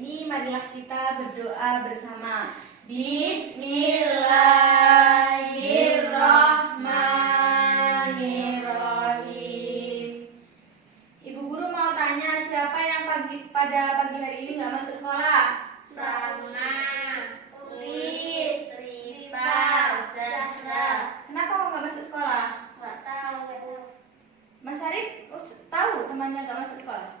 ini, marilah kita berdoa bersama. Bismillahirrahmanirrahim. Ibu guru mau tanya, siapa yang pada pagi hari ini nggak masuk sekolah? Bama, Ulit, Rifa, Zahra. Kenapa kok nggak masuk sekolah? Nggak tahu. Mas Arif tahu temannya nggak masuk sekolah?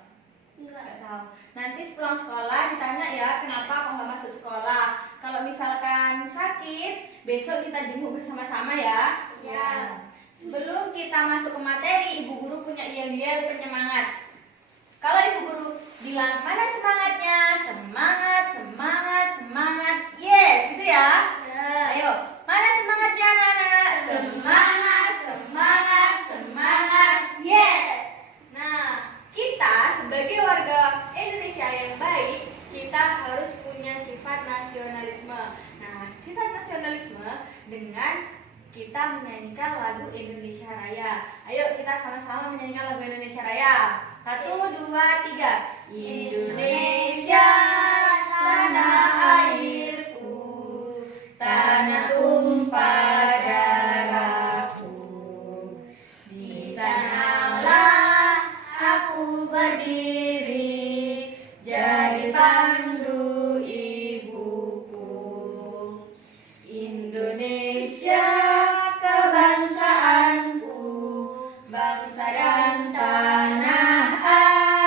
Nggak tahu. Nanti sepulang sekolah ditanya ya, kenapa kok nggak masuk sekolah. Kalau misalkan sakit, besok kita jenguk bersama-sama ya. Ya. Sebelum kita masuk ke materi, ibu guru punya yel-yel penyemangat. Kalau ibu guru bilang mana semangatnya? Semangat, semangat, semangat. Yes, gitu ya. Ayo, mana semangatnya anak-anak? Semangat, semangat, semangat. Yes. Nah, kita sebagai warga Indonesia yang baik, kita harus punya sifat nasionalisme. Nah, sifat nasionalisme dengan kita menyanyikan lagu Indonesia Raya. Ayo kita sama-sama menyanyikan lagu Indonesia Raya. 1, 2, 3. Indonesia, tanah airku, tanah tumpah darahku. Di sanalah aku berdiri, jadi pandu ibuku. Indonesia, kebangsaanku, bangsa dan tanah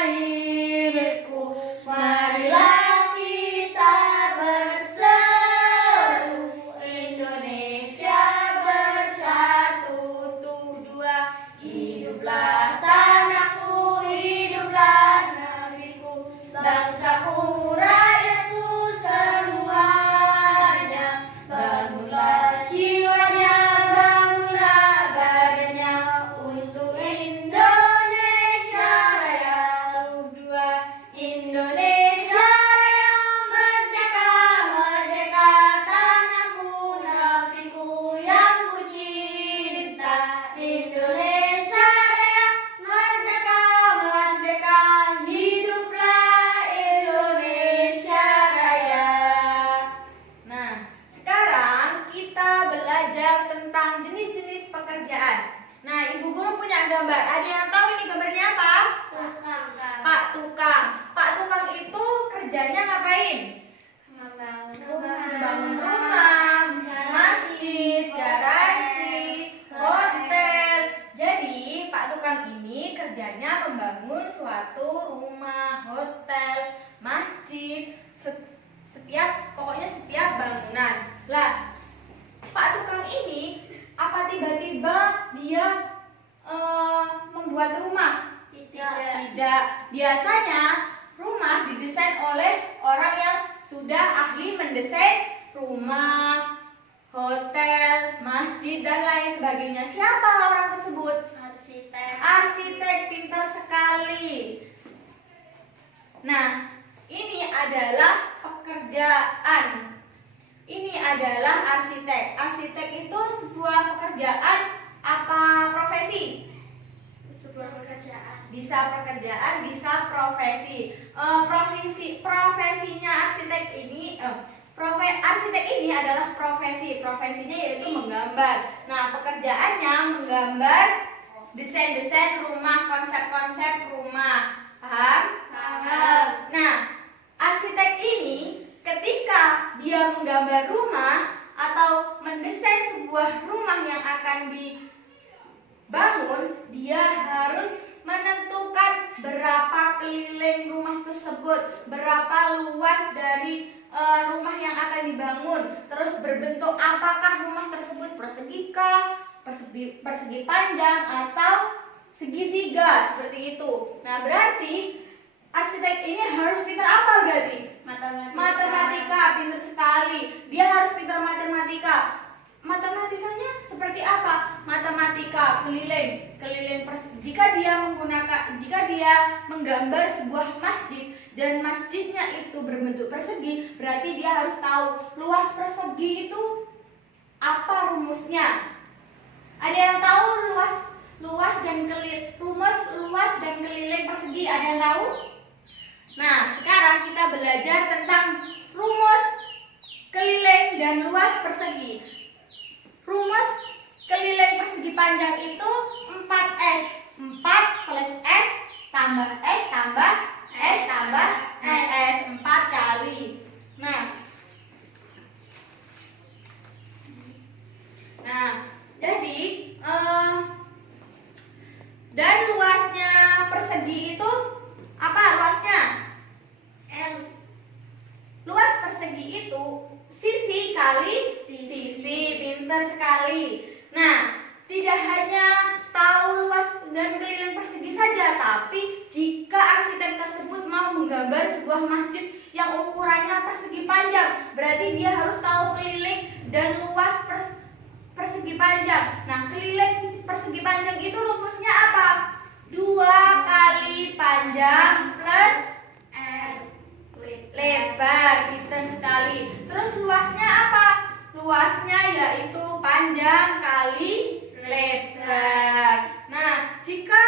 airku. Marilah kita berseru, Indonesia bersatu. Tuh, 2. Hiduplah tanahku, hiduplah negeriku, bangsaku, rakyatku semuanya. Bangunlah jiwanya, bangunlah badannya untuk Indonesia Raya. 2. Indonesia Raya, merdeka, merdeka, tanahku, negeriku yang ku cinta. Indonesia Raya, merdeka, merdeka, hiduplah Indonesia Raya. Nah, sekarang kita belajar tentang jenis-jenis pekerjaan. Nah, ibu guru punya gambar. Ada yang tahu ini gambarnya apa? Tukang. Pak Tukang. Pak Tukang itu kerjanya ngapain? Membangun rumah, masjid, garasi, hotel. Jadi, Pak Tukang ini kerjanya membangun suatu rumah, hotel, masjid, pokoknya setiap bangunan. Lah, Pak Tukang ini apa tiba-tiba dia membuat rumah? Tidak. Biasanya rumah didesain oleh orang yang sudah ahli mendesain rumah, hotel, masjid, dan lain sebagainya. Siapa orang tersebut? Arsitek. Arsitek, pintar sekali. Nah, ini adalah pekerjaan. Ini adalah arsitek. Arsitek itu sebuah pekerjaan apa profesi? Sebuah pekerjaan. Bisa pekerjaan, bisa profesi. Profesinya arsitek ini arsitek ini adalah profesi. Profesinya yaitu menggambar. Nah, pekerjaannya menggambar desain-desain rumah, konsep-konsep rumah. Paham? Paham. Nah, arsitek ini ketika dia menggambar rumah atau mendesain sebuah rumah yang akan dibangun, dia harus menentukan berapa keliling rumah tersebut, berapa luas dari rumah yang akan dibangun, terus berbentuk apakah rumah tersebut persigikah, persegi panjang atau segitiga, seperti itu. Nah, berarti arsitek ini harus pintar apa berarti? Matematika, pintar sekali. Dia harus pintar matematika. Matematikanya seperti apa? Matematika keliling jika dia menggambar sebuah masjid dan masjidnya itu berbentuk persegi, berarti dia harus tahu luas persegi itu apa rumusnya. Ada yang tahu rumus luas dan keliling persegi? Ada yang tahu? Nah, sekarang kita belajar tentang rumus keliling dan luas persegi. Rumus keliling persegi panjang itu 4S. 4 plus S tambah S tambah S tambah S 4 kali. Nah, jadi dan luasnya persegi itu apa luasnya? L. Luas persegi itu sisi kali sisi. Pintar sekali. Nah, tidak hanya tahu luas dan keliling persegi saja, tapi jika arsitek tersebut mau menggambar sebuah masjid yang ukurannya persegi panjang, berarti dia harus tahu keliling dan luas persegi panjang. Nah, keliling persegi panjang itu rumusnya apa? 2 kali panjang plus L. lebar. Pintar sekali. Terus luasnya apa? Luasnya yaitu panjang kali lebar. Nah, jika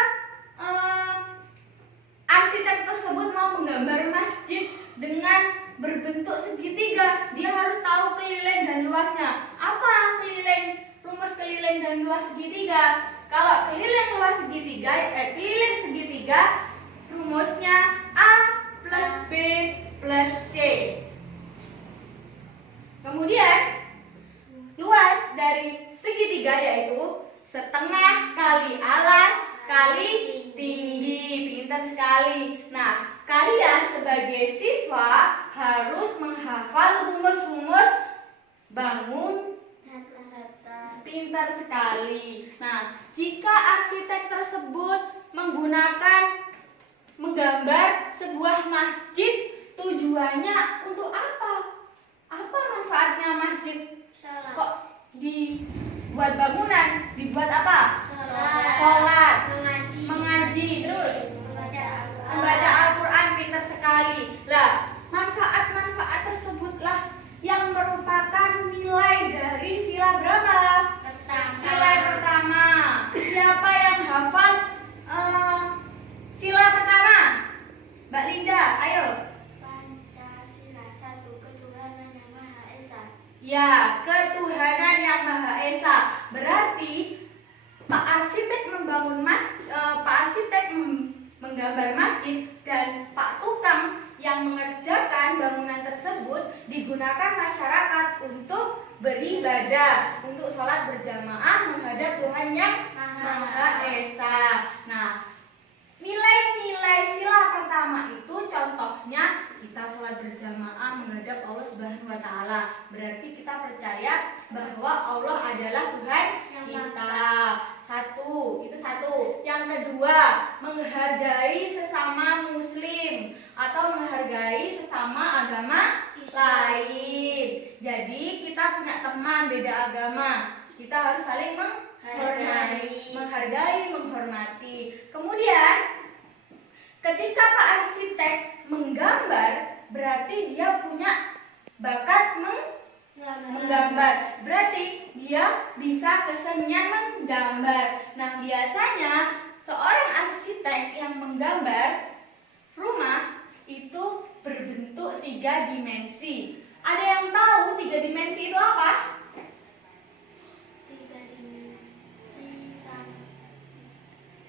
arsitek tersebut mau menggambar masjid dengan berbentuk segitiga, dia harus tahu keliling dan luasnya. Apa rumus keliling dan luas segitiga? Kalau keliling segitiga, rumusnya A plus B plus C. Kemudian luas dari segitiga yaitu setengah kali alas kali tinggi. Pintar sekali. Nah, kalian sebagai siswa harus menghafal rumus-rumus bangun. Pintar sekali. Nah, jika arsitek tersebut menggambar sebuah masjid, tujuannya untuk apa? Apa manfaatnya masjid? Kok dibuat bangunan? Dibuat apa? Sholat, mengaji, terus membaca Al-Quran. Pintar sekali. Lah, manfaat-manfaat tersebutlah yang merupakan nilai dari sila berapa? Sila pertama. Siapa yang hafal sila pertama? Mbak Linda, ayo. Pancasila, 1 ketuhanan yang Maha Esa. Ya, ketuhanan yang Maha Esa. Berarti Pak arsitek menggambar masjid dan Pak tukang yang mengerjakan bangunan tersebut digunakan masyarakat untuk beribadah, untuk sholat berjamaah menghadap Tuhan yang Maha Esa. Nah, nilai-nilai sila pertama itu contohnya kita sholat berjamaah menghadap Allah Subhanahu wa Ta'ala. Berarti kita percaya bahwa Allah adalah Tuhan kita. Itu satu. Yang kedua, menghargai sesama muslim atau menghargai sesama agama lain. Jadi kita punya teman beda agama, kita harus saling menghargai, menghormati. Kemudian ketika Pak arsitek menggambar, berarti dia punya bakat menggambar. Berarti dia bisa kesenian menggambar. Nah, biasanya seorang arsitek yang menggambar rumah itu berbentuk 3 dimensi. Ada yang tahu 3 dimensi itu apa?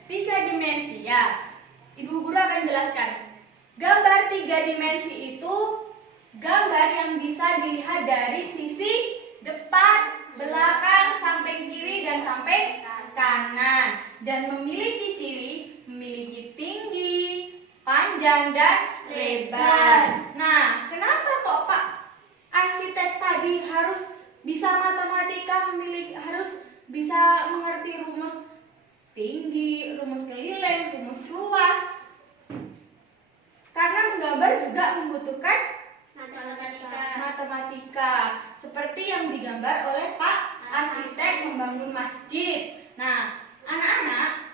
3 dimensi ya. Ibu guru akan jelaskan. Gambar 3 dimensi itu gambar yang bisa dilihat dari sisi depan, belakang, samping kiri dan samping kanan, dan memiliki tinggi, panjang dan lebar. Nah, kenapa kok Pak arsitek tadi harus bisa matematika, harus bisa mengerti rumus tinggi, rumus keliling, rumus luas? Karena menggambar juga membutuhkan matematika seperti yang digambar oleh Pak arsitek membangun masjid. Nah, anak-anak,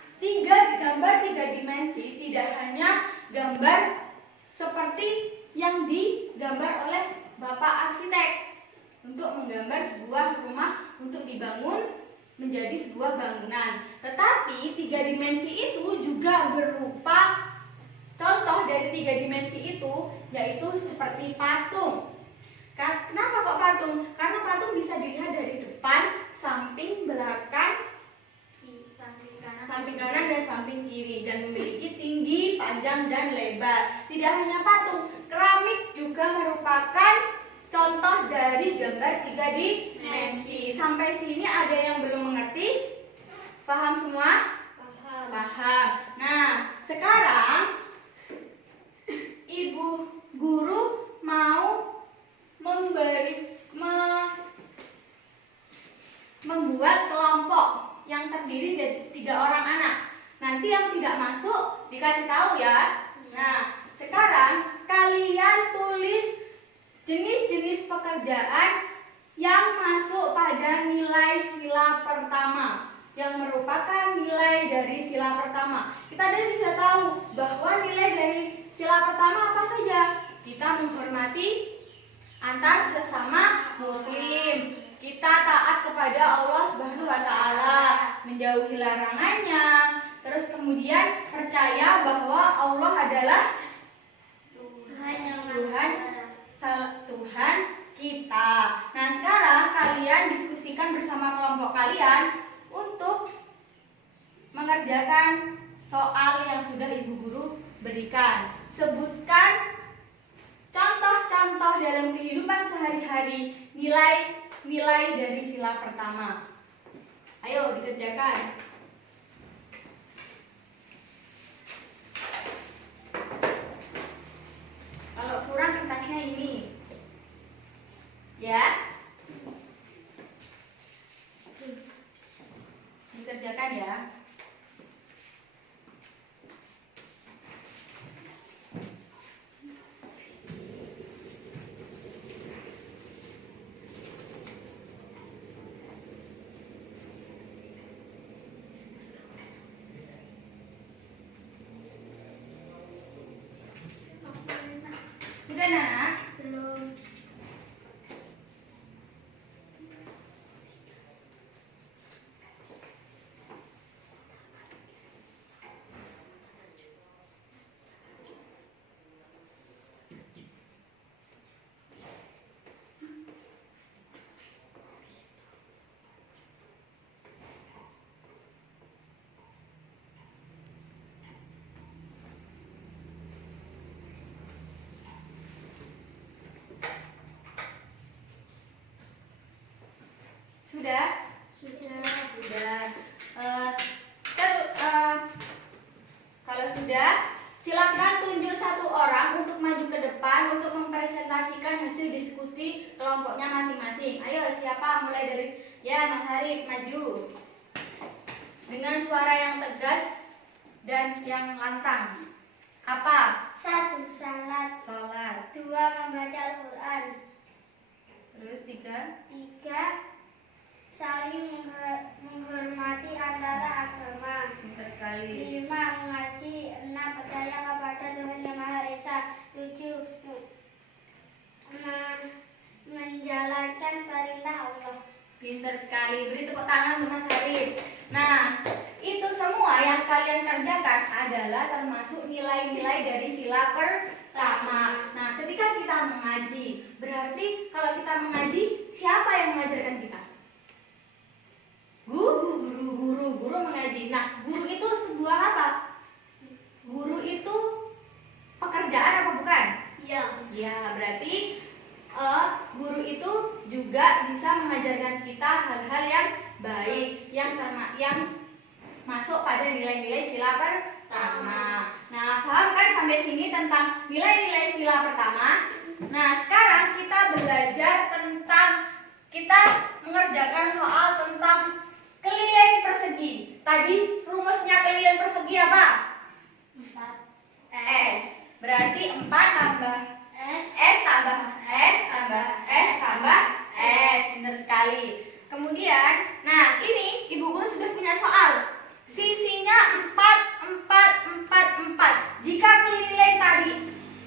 gambar 3 dimensi tidak hanya gambar seperti yang digambar oleh Bapak arsitek untuk menggambar sebuah rumah untuk dibangun menjadi sebuah bangunan, tetapi 3 dimensi itu juga berupa contoh dari 3 dimensi itu yaitu seperti patung. Kenapa kok patung? Karena patung bisa dilihat dari depan, samping, belakang, samping kanan dan samping kiri, dan memiliki tinggi, panjang, dan lebar. Tidak hanya patung, keramik juga merupakan contoh dari gambar 3 dimensi. Sampai sini ada yang belum mengerti? Paham semua? Paham. Nah, sekarang Ibu guru mau membuat kelompok yang terdiri dari 3 orang anak. Nanti yang tidak masuk dikasih tahu ya. Nah, sekarang kalian tulis jenis-jenis pekerjaan yang masuk pada nilai sila pertama, yang merupakan nilai dari sila pertama. Kita tadi sudah tahu bahwa nilai dari sila pertama apa saja? Kita menghormati antar sesama muslim, kita taat kepada Allah Subhanahu wa taala, menjauhi larangannya, terus kemudian percaya bahwa Allah adalah Tuhan kita. Nah, sekarang kalian diskusikan bersama kelompok kalian untuk mengerjakan soal yang sudah Ibu Guru berikan. Sebutkan contoh-contoh dalam kehidupan sehari-hari nilai dari sila pertama. Ayo dikerjakan. Kalau kurang kertasnya ini. Ya. Dikerjakan ya. Sudah, Nana? Belum. Sudah? Sudah. Kalau sudah, silakan tunjuk 1 orang untuk maju ke depan untuk mempresentasikan hasil diskusi kelompoknya masing-masing. Ayo, siapa? Mulai dari Mas Harif, maju. Dengan suara yang tegas dan yang lantang. Apa? 1. Salat. 2. Membaca Al-Quran. Terus 3. 3. Saling menghormati antara agama. Pintar sekali. 5. Mengaji. 6. Percaya kepada Tuhan Yang Maha Esa. 7. Menjalankan perintah Allah. Pintar sekali. Beri tepuk tangan untuk Mas Harif. Nah, itu semua yang kalian kerjakan adalah termasuk nilai-nilai dari sila pertama. Nah, ketika kita mengaji, berarti kalau kita mengaji, siapa yang mengajarkan kita? Guru mengaji. Nah, guru itu sebuah apa? Guru itu pekerjaan apa bukan? Ya. Ya, berarti guru itu juga bisa mengajarkan kita hal-hal yang baik, yang masuk pada nilai-nilai sila pertama. Nah, paham kan sampai sini tentang nilai-nilai sila pertama? Nah, sekarang kita belajar tentang, kita mengerjakan soal tentang keliling persegi. Tadi rumusnya keliling persegi apa? 4. S. Berarti 4 tambah S tambah S tambah S tambah S. Benar sekali. Kemudian, nah ini Ibu Guru sudah punya soal. Sisinya 4, 4, 4, 4. Jika keliling tadi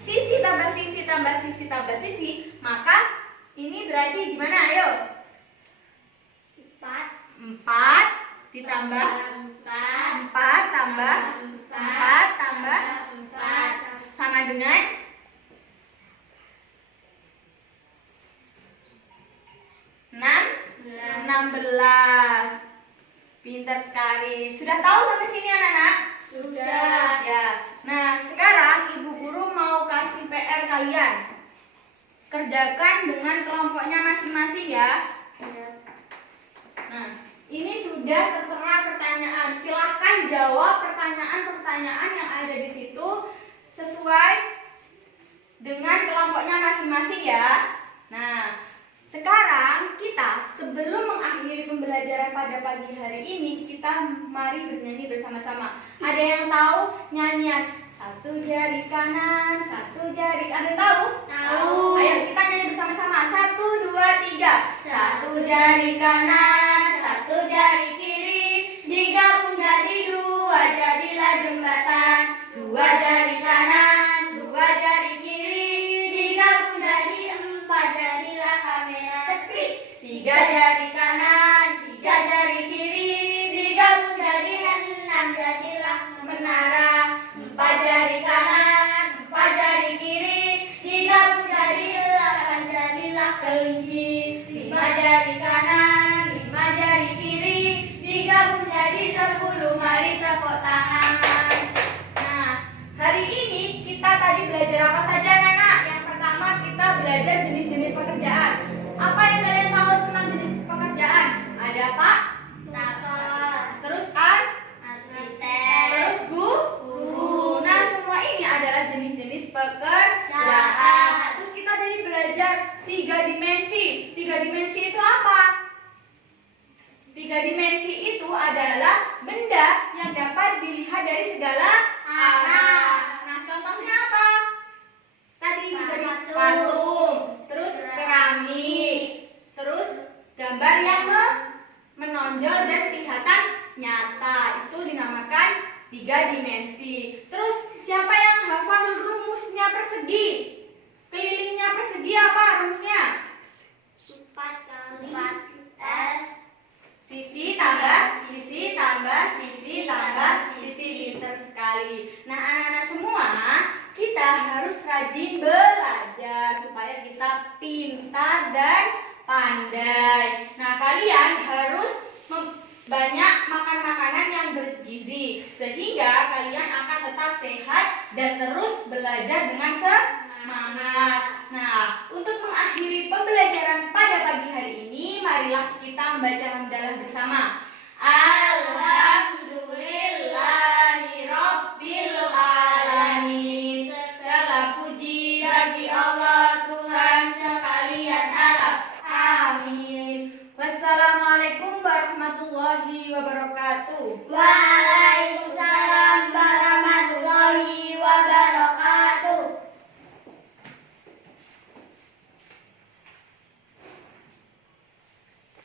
sisi tambah sisi tambah sisi tambah sisi, maka ini berarti gimana? Ayo. 4 ditambah 4 tambah 4 tambah 4 sama dengan 16. Pintar sekali. Sudah tahu sampai sini anak-anak? Sudah. Ya. Nah, sekarang Ibu Guru mau kasih PR kalian. Kerjakan dengan kelompoknya masing-masing ya. Nah, ini sudah tertera pertanyaan. Silahkan jawab pertanyaan-pertanyaan yang ada di situ sesuai dengan kelompoknya masing-masing ya. Nah, sekarang kita sebelum mengakhiri pembelajaran pada pagi hari ini, kita mari bernyanyi bersama-sama. Ada yang tahu nyanyian satu jari kanan, satu jari, ada yang tahu? Tahu. Ayo kita nyanyi bersama-sama. 1, 2, 3. Satu jari kanan, satu jari kiri, digabung jadi dua, jadilah jembatan. Dua jari kanan, dua jari kiri, digabung jadi empat, jadilah kamera. Cepet. Tiga jari kanan, tiga jari kiri, digabung jadi enam, jadilah menara. Empat jari kanan, empat jari kiri, digabung jadi delapan, jadilah kelinci. Lima jari kanan, lima jari kiri, digabung jadi 10, mari tepuk tangan. Nah, hari ini kita tadi belajar apa saja, anak-anak? Yang pertama kita belajar jenis-jenis pekerjaan. Apa yang kalian tahu tentang jenis pekerjaan? Ada Pak, Nakal. terus An, Asisten. terus Guru. Nah, semua ini adalah jenis-jenis pekerjaan. Terus kita tadi belajar 3 dimensi. 3 dimensi itu apa? 3 dimensi itu adalah benda yang dapat dilihat dari segala arah. Nah, contohnya apa? Tadi kita patung, terus keramik, terus gambar yang menonjol dan kelihatan nyata. Itu dinamakan 3 dimensi. Terus siapa yang hafal rumusnya persegi? Kelilingnya persegi apa rumusnya? 4 kali 4 S. Sisi tambah sisi tambah sisi tambah sisi, pintar sekali. Nah, anak-anak semua, kita harus rajin belajar supaya kita pintar dan pandai. Nah, kalian harus banyak makan makanan yang bergizi sehingga kalian akan tetap sehat dan terus belajar dengan semangat. Nah, untuk mengakhiri pembelajaran pada pagi hari ini, marilah kita membaca hamdalah bersama. Alhamdulillahirabbil alamin. Segala puji bagi Allah Tuhan sekalian alam. Amin. Wassalamualaikum warahmatullahi wabarakatuh. Waalaikumsalam.